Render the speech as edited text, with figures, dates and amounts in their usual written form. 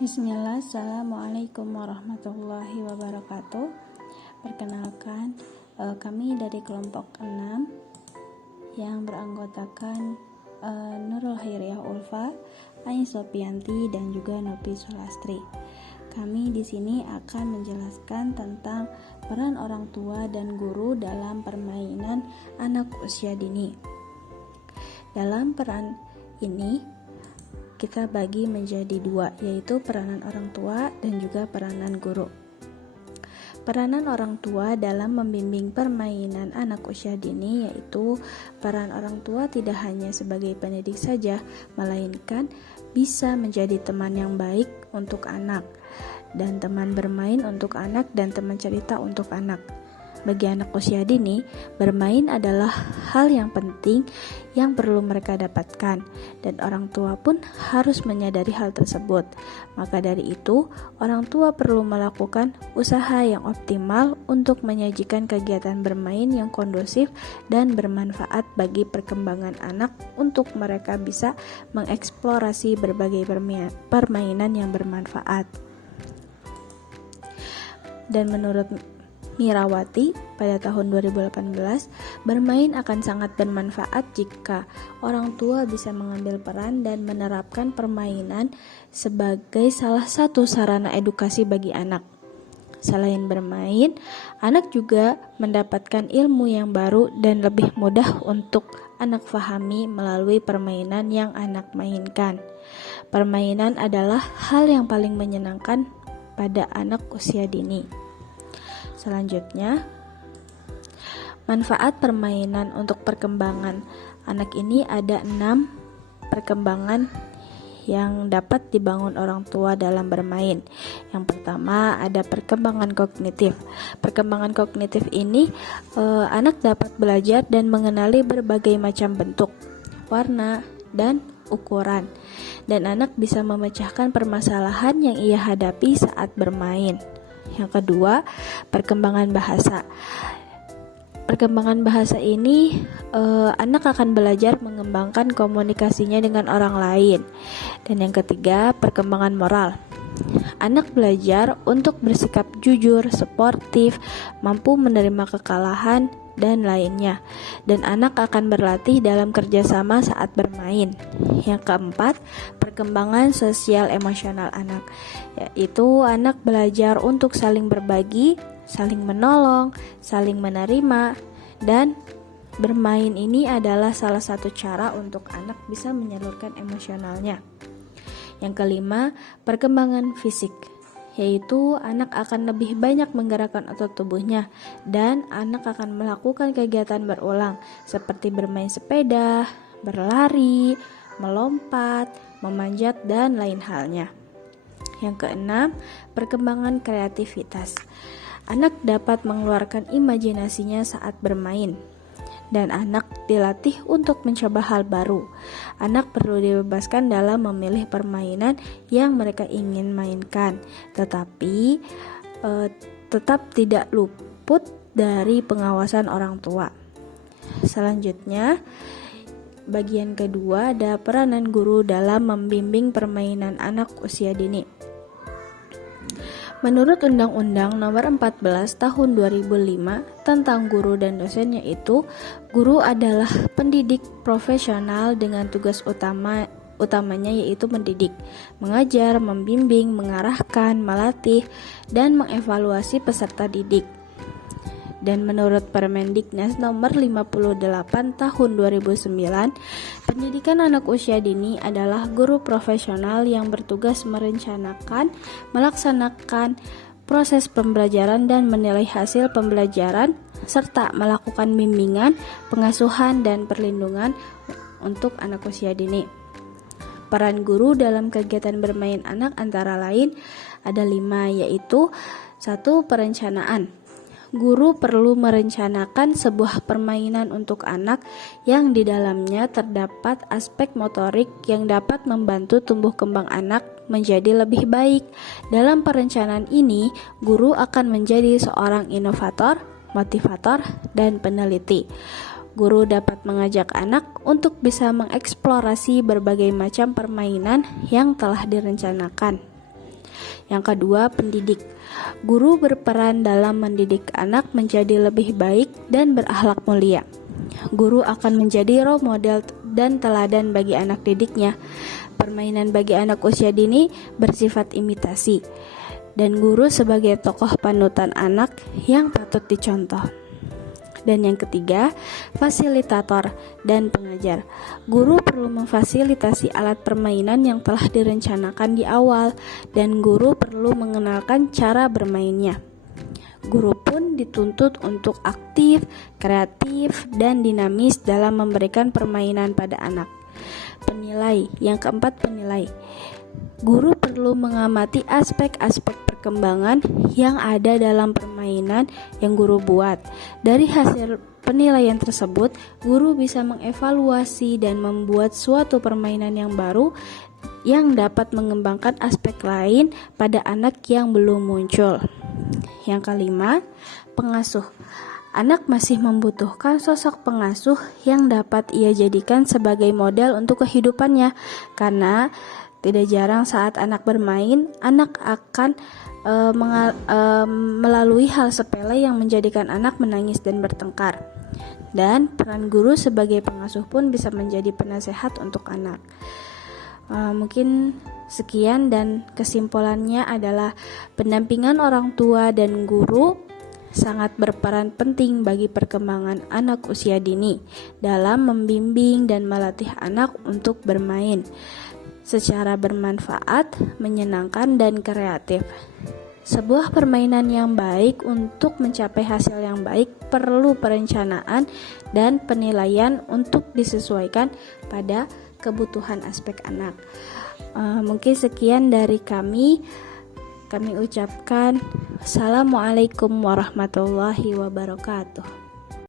Bismillah, Assalamualaikum warahmatullahi wabarakatuh. Perkenalkan, kami dari kelompok 6 yang beranggotakan Nurul Khairiyah Ulfa, Ain Sopianti, dan juga Nopi Sulastri. Kami di sini akan menjelaskan tentang peran orang tua dan guru dalam permainan anak usia dini. Dalam peran ini kita bagi menjadi dua, yaitu peranan orang tua dan juga peranan guru. Peranan orang tua dalam membimbing permainan anak usia dini, yaitu peran orang tua tidak hanya sebagai pendidik saja, melainkan bisa menjadi teman yang baik untuk anak, dan teman bermain untuk anak, dan teman cerita untuk anak. Bagi anak usia dini, bermain adalah hal yang penting yang perlu mereka dapatkan, dan orang tua pun harus menyadari hal tersebut. Maka dari itu, orang tua perlu melakukan usaha yang optimal untuk menyajikan kegiatan bermain yang kondusif dan bermanfaat bagi perkembangan anak, untuk mereka bisa mengeksplorasi berbagai permainan yang bermanfaat. Dan menurut Mirawati pada tahun 2018, bermain akan sangat bermanfaat jika orang tua bisa mengambil peran dan menerapkan permainan sebagai salah satu sarana edukasi bagi anak. Selain bermain, anak juga mendapatkan ilmu yang baru dan lebih mudah untuk anak fahami melalui permainan yang anak mainkan. Permainan adalah hal yang paling menyenangkan pada anak usia dini. Selanjutnya, manfaat permainan untuk perkembangan anak ini ada 6 perkembangan yang dapat dibangun orang tua dalam bermain. Yang pertama ada perkembangan kognitif. Perkembangan kognitif ini anak dapat belajar dan mengenali berbagai macam bentuk, warna, dan ukuran, dan anak bisa memecahkan permasalahan yang ia hadapi saat bermain. Yang kedua, perkembangan bahasa. Perkembangan bahasa ini anak akan belajar mengembangkan komunikasinya dengan orang lain. Dan yang ketiga, perkembangan moral. Anak belajar untuk bersikap jujur, sportif, mampu menerima kekalahan, dan lainnya. Dan anak akan berlatih dalam kerjasama saat bermain. Yang keempat, perkembangan sosial emosional anak, yaitu anak belajar untuk saling berbagi, saling menolong, saling menerima, dan bermain ini adalah salah satu cara untuk anak bisa menyalurkan emosionalnya. Yang kelima, perkembangan fisik, yaitu anak akan lebih banyak menggerakkan otot tubuhnya, dan anak akan melakukan kegiatan berulang seperti bermain sepeda, berlari, melompat, memanjat, dan lain halnya. Yang keenam, perkembangan kreativitas. Anak dapat mengeluarkan imajinasinya saat bermain, dan anak dilatih untuk mencoba hal baru. Anak perlu dibebaskan dalam memilih permainan yang mereka ingin mainkan, tetapi tetap tidak luput dari pengawasan orang tua. Selanjutnya, bagian kedua ada peranan guru dalam membimbing permainan anak usia dini. Menurut Undang-Undang Nomor 14 Tahun 2005 tentang guru dan dosen, yaitu guru adalah pendidik profesional dengan tugas utamanya yaitu mendidik, mengajar, membimbing, mengarahkan, melatih, dan mengevaluasi peserta didik. Dan menurut Permendiknas Nomor 58 Tahun 2009, pendidikan anak usia dini adalah guru profesional yang bertugas merencanakan, melaksanakan proses pembelajaran dan menilai hasil pembelajaran, serta melakukan bimbingan, pengasuhan, dan perlindungan untuk anak usia dini. Peran guru dalam kegiatan bermain anak antara lain ada 5, yaitu 1. Perencanaan. Guru perlu merencanakan sebuah permainan untuk anak yang di dalamnya terdapat aspek motorik yang dapat membantu tumbuh kembang anak menjadi lebih baik. Dalam perencanaan ini, guru akan menjadi seorang inovator, motivator, dan peneliti. Guru dapat mengajak anak untuk bisa mengeksplorasi berbagai macam permainan yang telah direncanakan. Yang kedua, pendidik. Guru berperan dalam mendidik anak menjadi lebih baik dan berakhlak mulia. Guru akan menjadi role model dan teladan bagi anak didiknya. Permainan bagi anak usia dini bersifat imitasi, dan guru sebagai tokoh panutan anak yang patut dicontoh. Dan yang ketiga, fasilitator dan pengajar. Guru perlu memfasilitasi alat permainan yang telah direncanakan di awal, dan guru perlu mengenalkan cara bermainnya. Guru pun dituntut untuk aktif, kreatif, dan dinamis dalam memberikan permainan pada anak. Penilai. Yang keempat, penilai. Guru perlu mengamati aspek-aspek perkembangan yang ada dalam permainan yang guru buat. Dari hasil penilaian tersebut, guru bisa mengevaluasi dan membuat suatu permainan yang baru yang dapat mengembangkan aspek lain pada anak yang belum muncul. Yang kelima, pengasuh. Anak masih membutuhkan sosok pengasuh yang dapat ia jadikan sebagai model untuk kehidupannya, karena tidak jarang saat anak bermain, anak akan melalui hal sepele yang menjadikan anak menangis dan bertengkar. Dan peran guru sebagai pengasuh pun bisa menjadi penasehat untuk anak. Mungkin sekian, dan kesimpulannya adalah pendampingan orang tua dan guru sangat berperan penting bagi perkembangan anak usia dini dalam membimbing dan melatih anak untuk bermain secara bermanfaat, menyenangkan, dan kreatif. Sebuah permainan yang baik untuk mencapai hasil yang baik perlu perencanaan dan penilaian untuk disesuaikan pada kebutuhan aspek anak. Mungkin sekian dari kami. Kami ucapkan Assalamualaikum warahmatullahi wabarakatuh.